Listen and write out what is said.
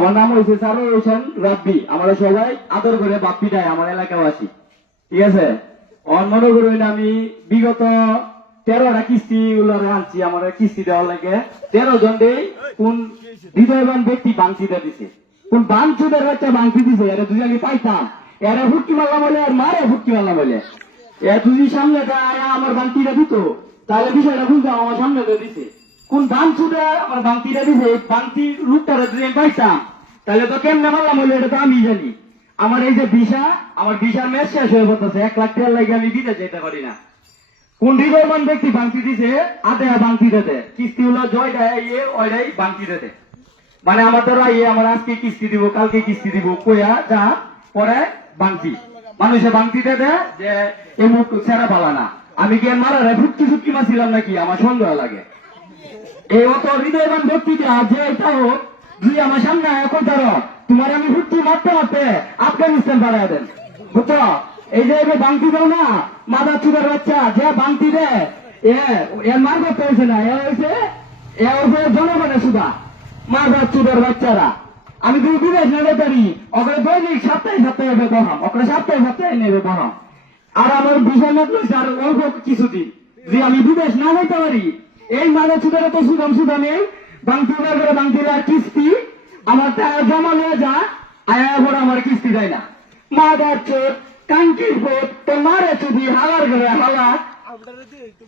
আমার নাম হয়েছে সারুল হোসেন রাব্বি। আমরা সবাই আদর করে বাপ্পি দেয়, আমার এলাকাবাসী। ঠিক আছে? মনে করুন আমি বিগত তেরোটা কিস্তি গুলোরে আনছি, আমার কিস্তি দেওয়ার লাগে। তেরো জন দেই কোন হৃদয়বান ব্যক্তি বাংচিতে দিছে। কোন বাংচুদের বাচ্চা বাংচি দিছে এটা দুই আমি পাইতাম? এরা ফুটকি মারলাম বলে আর মারে ফুটকি মারলাম বলে। এ তুই সামনে আমার বাংতিটা দিত। তাহলে বিষয়টা বুঝতাম আমার সামনে দিছে। কোন বাংচুটা আমার বাংতিটা দিছে, এই বাংতি রূপটা পাইতাম। তাহলে তো কেমনে মারলাম বলে এটা তো আমি জানি। আমার এই যে ভিসা, আমার ভিসার ম্যাচ শেষ হয়ে পড়তেছে এক লাখ টাকার লাগে আমি দিতে যেতে পারি না। কোন হৃদয়বান ব্যক্তি বাংতি দিছে আদে বাংতি দিতে। কিস্তি হলো জয় দেয় ইয়ে ওইটাই বাংতি দিতে। মানে আমাদের ইয়ে আমার আজকে কিস্তি দিব, কালকে কিস্তি দিব, কইয়া যা, পরে বাংতি মানুষে বাংতি দেয় যে এই মুখ ছেড়া পালা না। আমি কি মারা রে ফুটকি ফুটকি মাছিলাম নাকি? আমার সন্দেহ লাগে। এই অত হৃদয়বান ব্যক্তিটা, যে এটা হোক তুই আমার সামনে এখন ধরো? তোমার আমি ফুটকি মারতে মারতে আফগানিস্তান বাড়াই দেন। বুঝছ? এই যে এবার বাংতি দাও না মাদা চুদের বাচ্চা, যে বাংতি দে, এ মার করতে হয়েছে না, এ হয়েছে এ হয়েছে সুদা চুদের বাচ্চারা। আমি বিদেশ নেবে পারি ওকে দৈনিক সপ্তাহে সপ্তাহে ওকে সপ্তাহে নেবে বহাম। আর আমার বিষয় মত আর অল্প কিছুদিন। যে আমি বিদেশ না হইতে পারি, এই মানে সুদের তো সুদাম সুদাম বাংতিবার করে বাংতিবার কিস্তি, আমার টাকা জমা নিয়ে যা, আয়া করে আমার কিস্তি দেয় না। মা দাচ্ছে কাঙ্কির ভোট তো মারে চুদি হালার